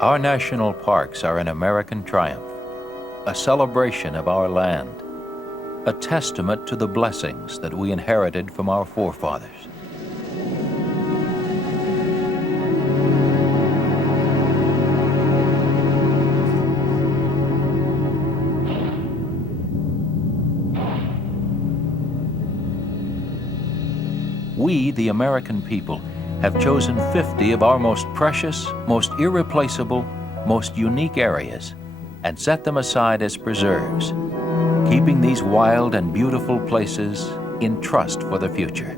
Our national parks are an American triumph, a celebration of our land, a testament to the blessings that we inherited from our forefathers. We, the American people, have chosen 50 of our most precious, most irreplaceable, most unique areas and set them aside as preserves, keeping these wild and beautiful places in trust for the future.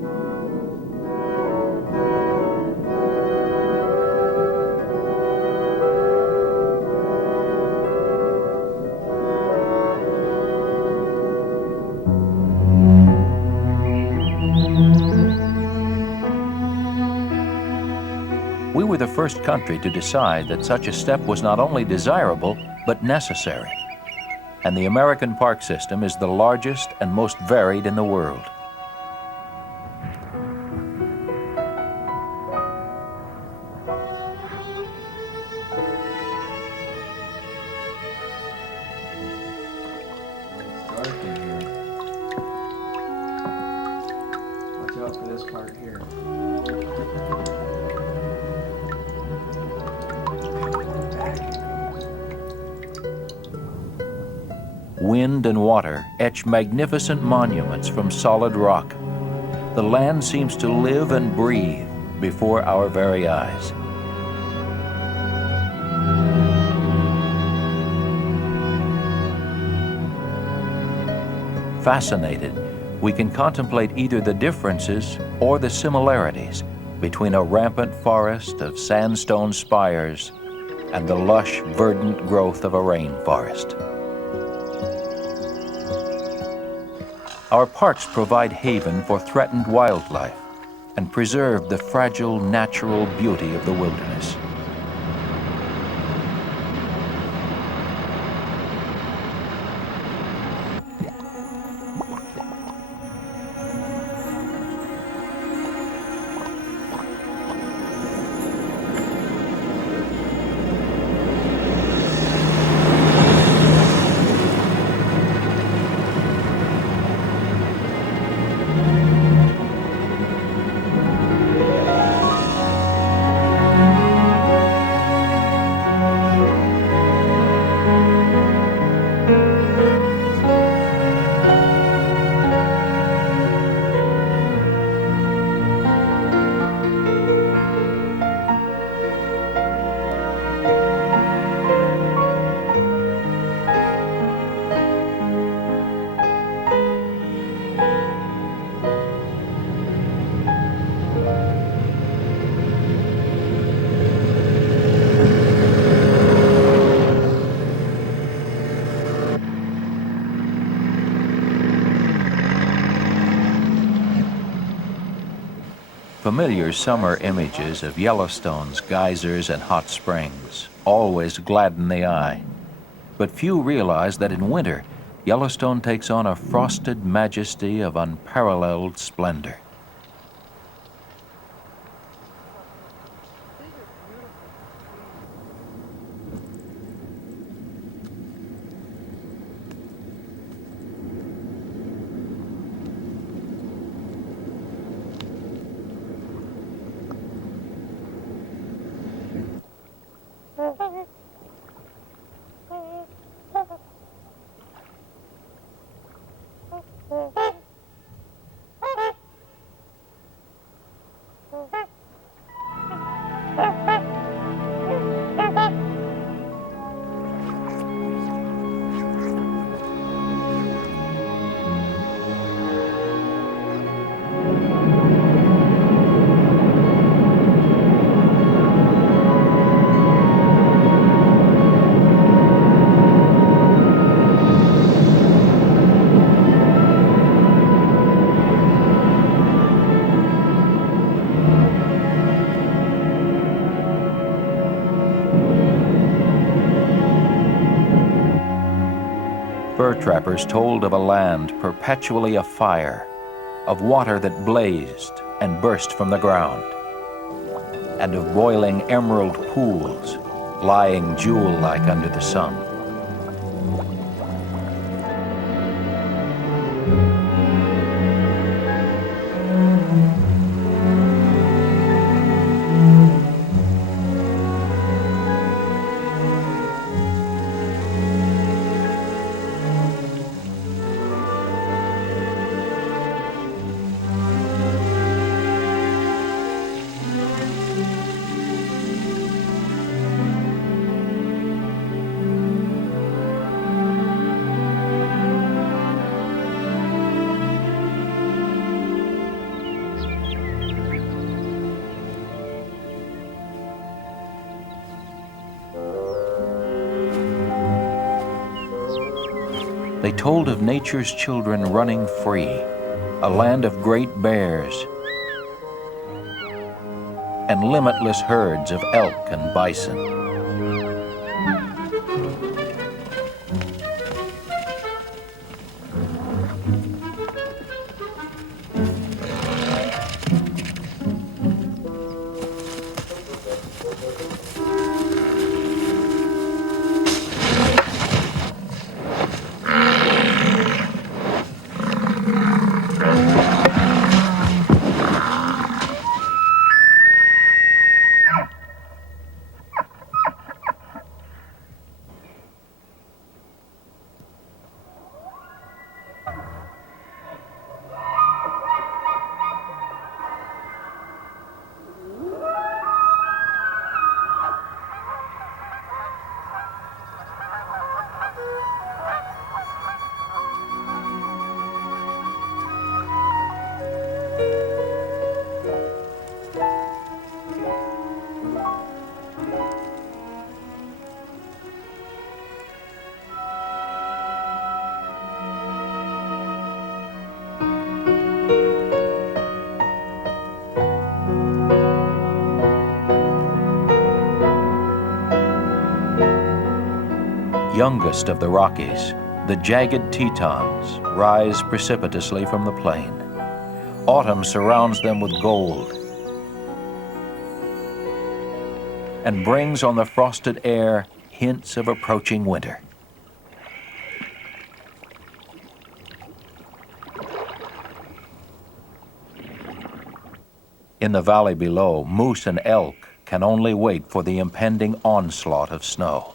We were the first country to decide that such a step was not only desirable, but necessary. And the American park system is the largest and most varied in the world. It's dark in here. Watch out for this part here. Wind and water etch magnificent monuments from solid rock. The land seems to live and breathe before our very eyes. Fascinated, we can contemplate either the differences or the similarities between a rampant forest of sandstone spires and the lush, verdant growth of a rainforest. Our parks provide haven for threatened wildlife and preserve the fragile natural beauty of the wilderness. Familiar summer images of Yellowstone's geysers and hot springs always gladden the eye. But few realize that in winter, Yellowstone takes on a frosted majesty of unparalleled splendor. Fur trappers told of a land perpetually afire, of water that blazed and burst from the ground, and of boiling emerald pools lying jewel-like under the sun. They told of nature's children running free, a land of great bears, and limitless herds of elk and bison. Youngest of the Rockies, the jagged Tetons rise precipitously from the plain. Autumn surrounds them with gold and brings on the frosted air hints of approaching winter. In the valley below, moose and elk can only wait for the impending onslaught of snow.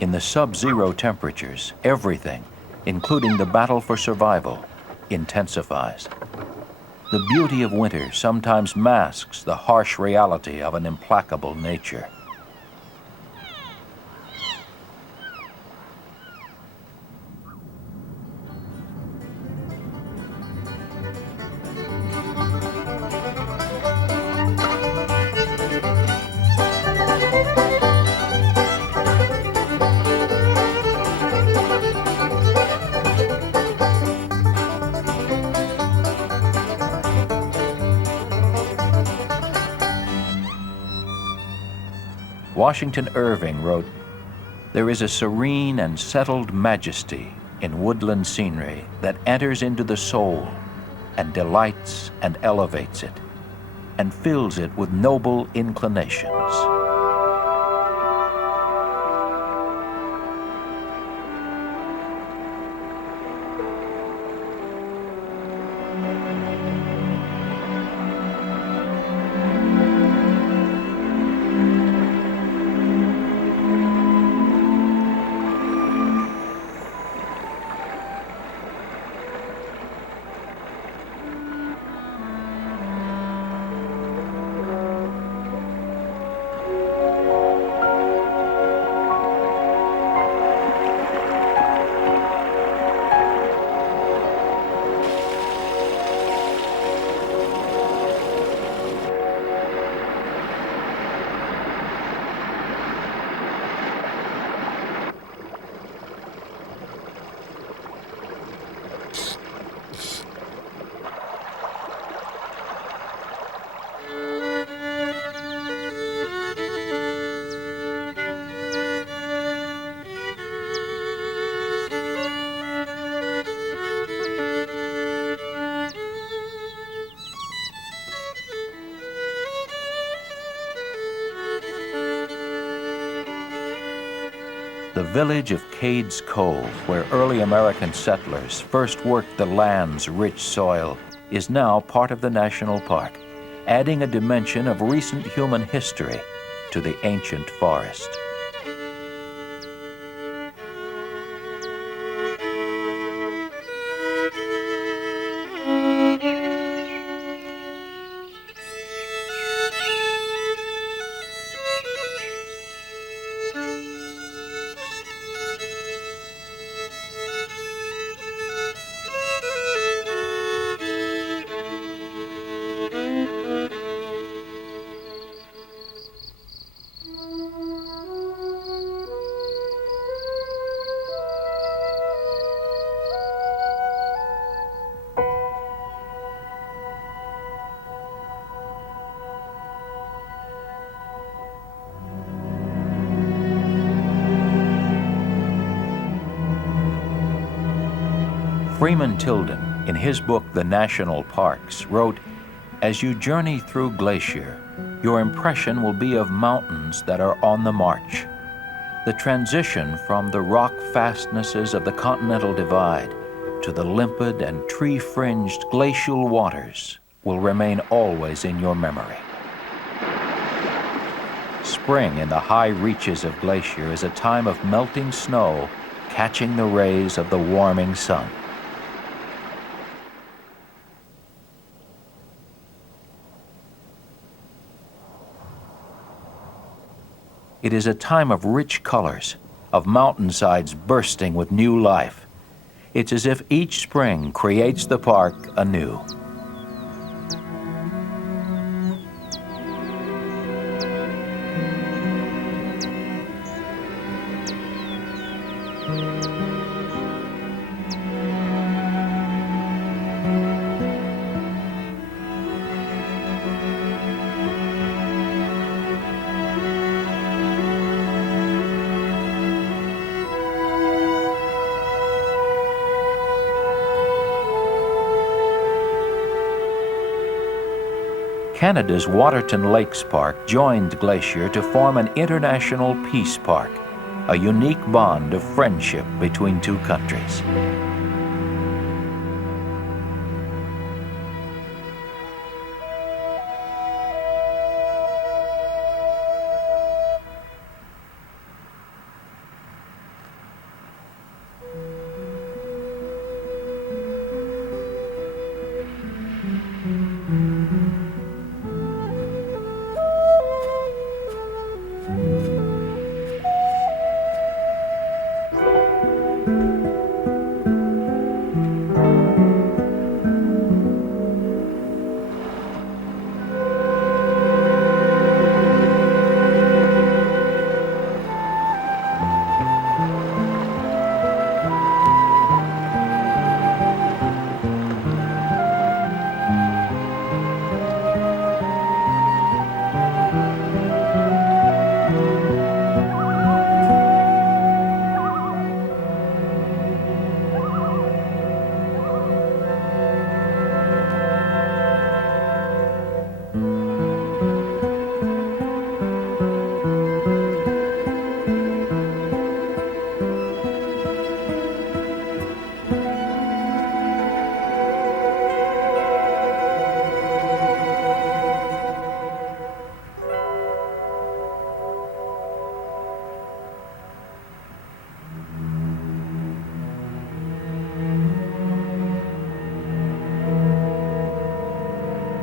In the sub-zero temperatures, everything, including the battle for survival, intensifies. The beauty of winter sometimes masks the harsh reality of an implacable nature. Washington Irving wrote, "There is a serene and settled majesty in woodland scenery that enters into the soul and delights and elevates it and fills it with noble inclinations." The village of Cades Cove, where early American settlers first worked the land's rich soil, is now part of the national park, adding a dimension of recent human history to the ancient forest. Freeman Tilden, in his book The National Parks, wrote, "As you journey through Glacier, your impression will be of mountains that are on the march. The transition from the rock fastnesses of the Continental Divide to the limpid and tree-fringed glacial waters will remain always in your memory." Spring in the high reaches of Glacier is a time of melting snow catching the rays of the warming sun. It is a time of rich colors, of mountainsides bursting with new life. It's as if each spring creates the park anew. Canada's Waterton Lakes Park joined Glacier to form an international peace park, a unique bond of friendship between two countries.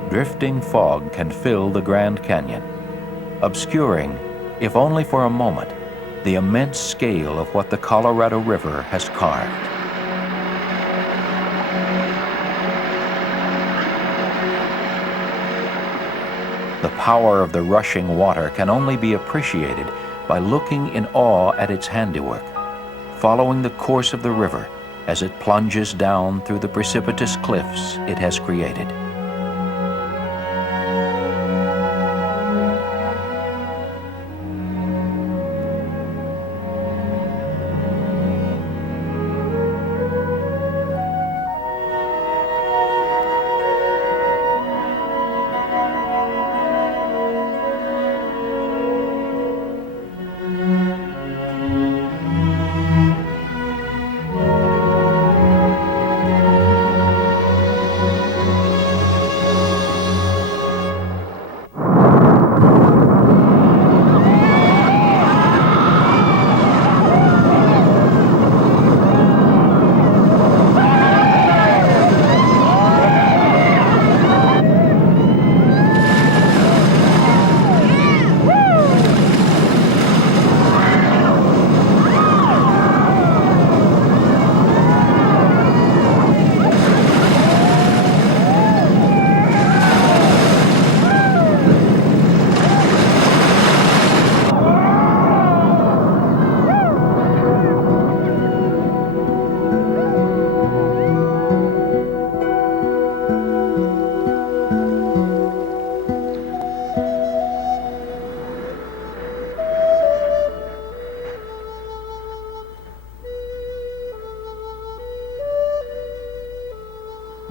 Drifting fog can fill the Grand Canyon, obscuring, if only for a moment, the immense scale of what the Colorado River has carved. The power of the rushing water can only be appreciated by looking in awe at its handiwork, following the course of the river as it plunges down through the precipitous cliffs it has created.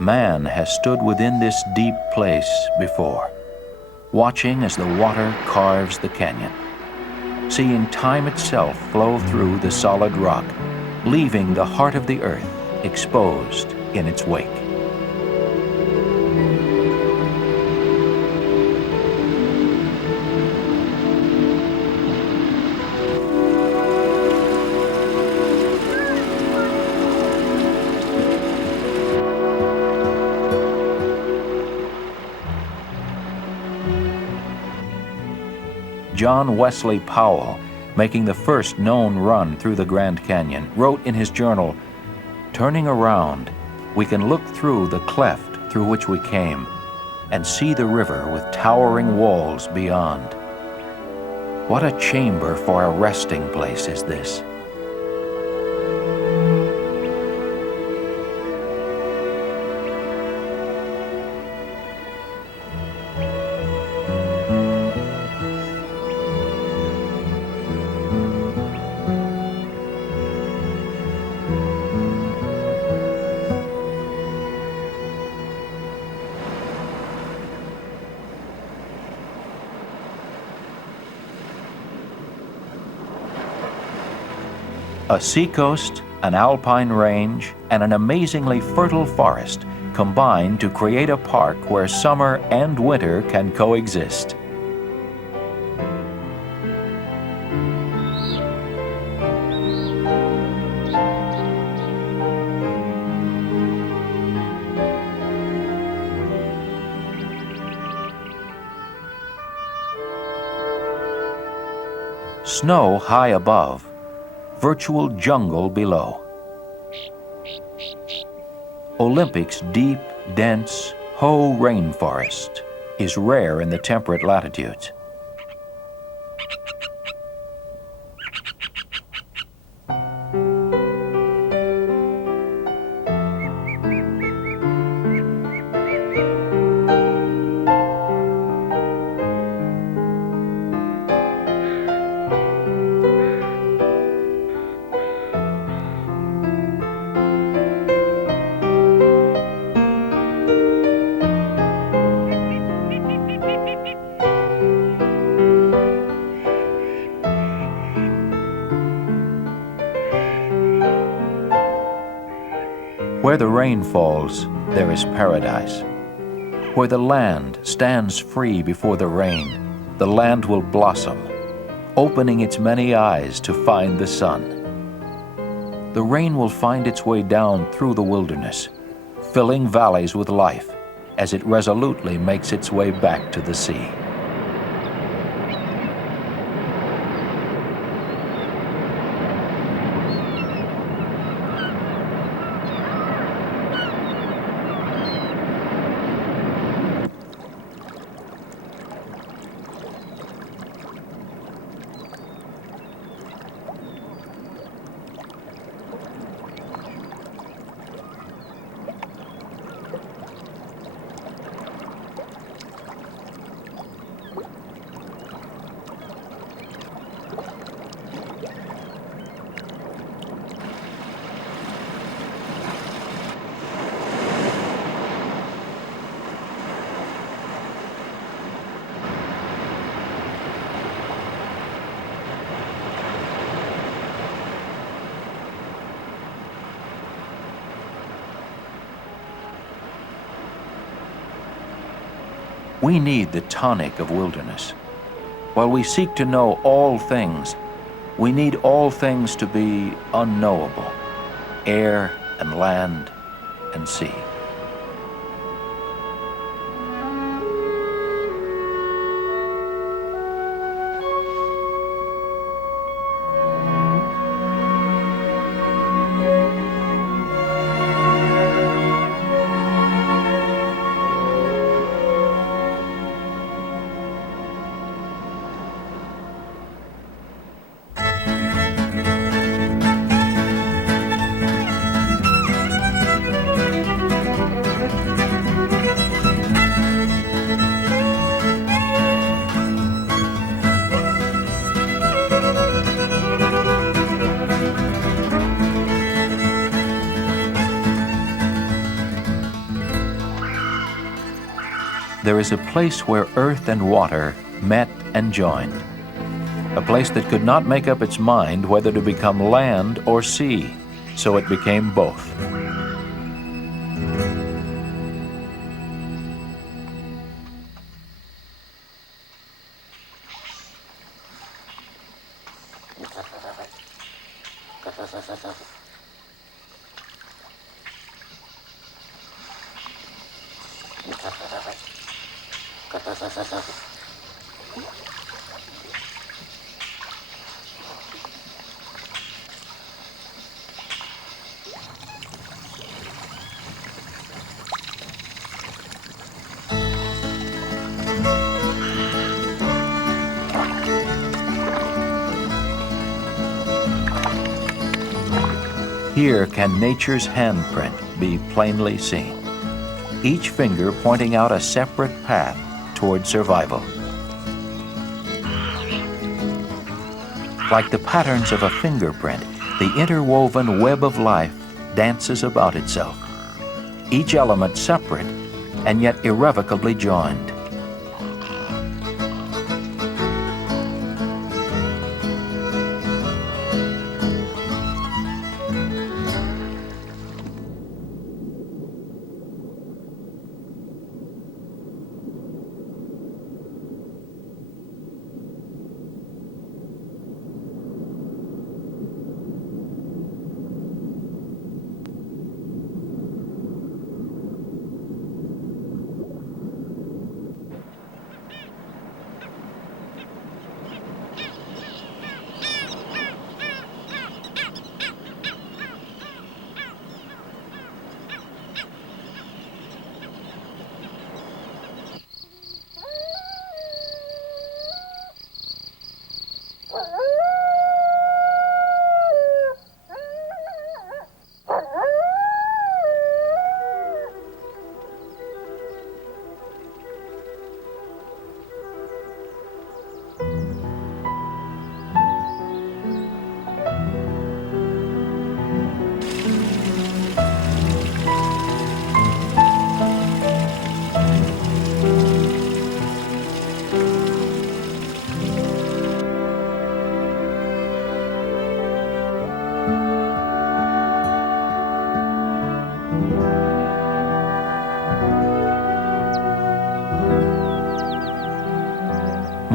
man has stood within this deep place before, watching as the water carves the canyon, seeing time itself flow through the solid rock, leaving the heart of the earth exposed in its wake. John Wesley Powell, making the first known run through the Grand Canyon, wrote in his journal, "Turning around, we can look through the cleft through which we came and see the river with towering walls beyond. What a chamber for a resting place is this!" A seacoast, an alpine range, and an amazingly fertile forest combine to create a park where summer and winter can coexist. Snow high above, virtual jungle below. Olympic's deep, dense Hoh rainforest is rare in the temperate latitudes. Where the rain falls, there is paradise. Where the land stands free before the rain, the land will blossom, opening its many eyes to find the sun. The rain will find its way down through the wilderness, filling valleys with life as it resolutely makes its way back to the sea. We need the tonic of wilderness. While we seek to know all things, we need all things to be unknowable, air and land and sea. there is a place where earth and water met and joined. A place that could not make up its mind whether to become land or sea, so it became both. Here can nature's handprint be plainly seen, each finger pointing out a separate path toward survival. Like the patterns of a fingerprint, the interwoven web of life dances about itself, each element separate and yet irrevocably joined.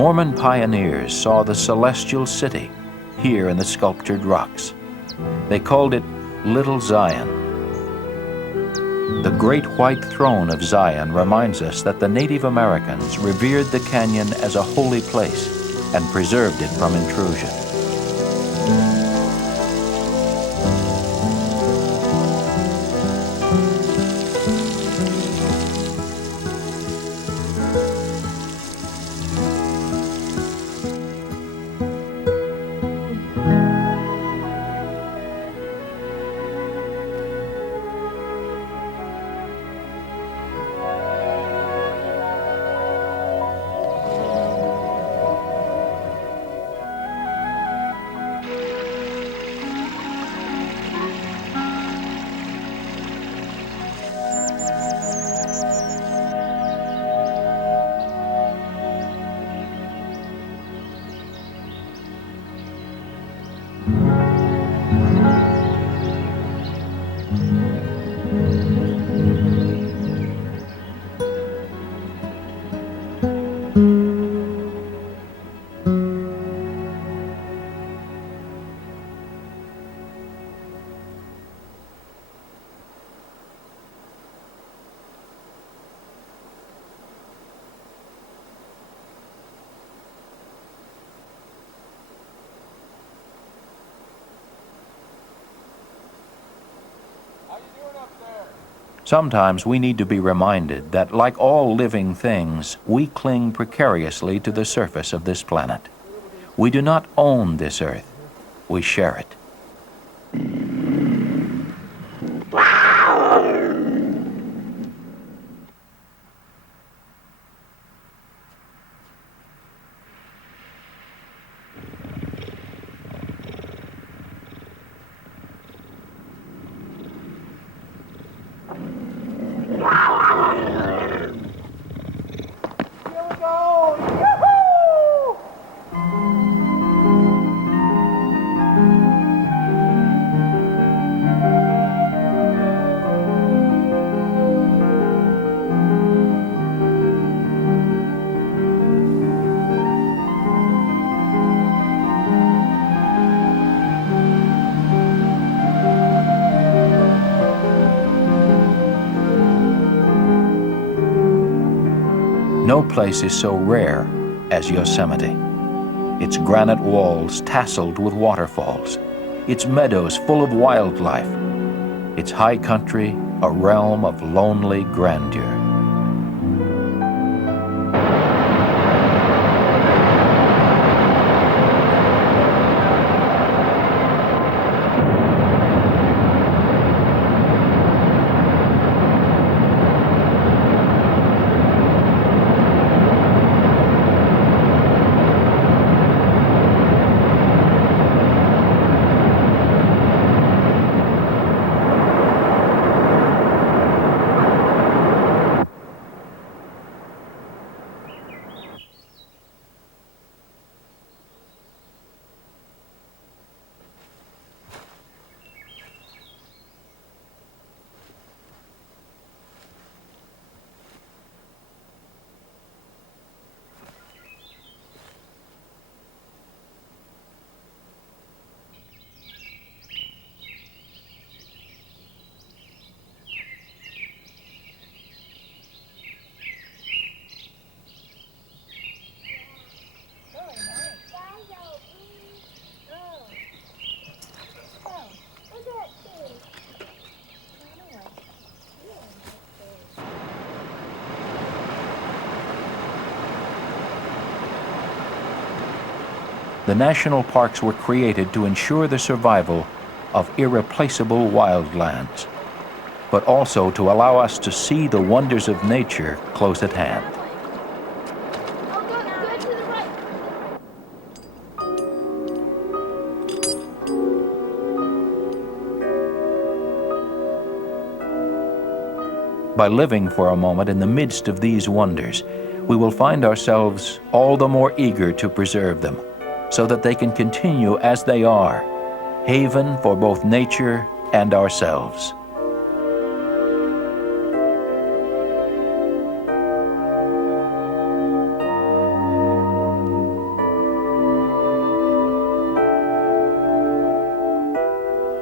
Mormon pioneers saw the celestial city here in the sculptured rocks. They called it Little Zion. The great white throne of Zion reminds us that the Native Americans revered the canyon as a holy place and preserved it from intrusion. Sometimes we need to be reminded that, like all living things, we cling precariously to the surface of this planet. We do not own this earth, we share it. No place is so rare as Yosemite. Its granite walls tasseled with waterfalls, its meadows full of wildlife, its high country a realm of lonely grandeur. The national parks were created to ensure the survival of irreplaceable wildlands, but also to allow us to see the wonders of nature close at hand. By living for a moment in the midst of these wonders, we will find ourselves all the more eager to preserve them, so that they can continue as they are, haven for both nature and ourselves.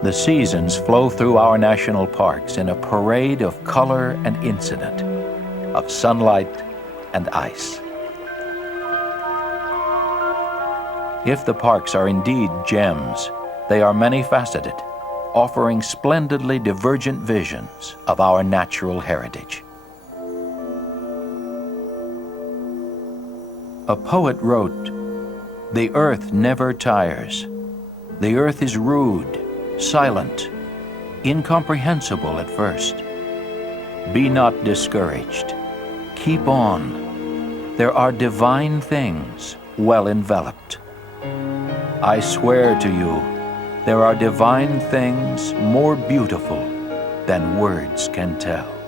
The seasons flow through our national parks in a parade of color and incident, of sunlight and ice. If the parks are indeed gems, they are many-faceted, offering splendidly divergent visions of our natural heritage. A poet wrote, "The earth never tires. The earth is rude, silent, incomprehensible at first. Be not discouraged. Keep on. There are divine things well enveloped. I swear to you, there are divine things more beautiful than words can tell."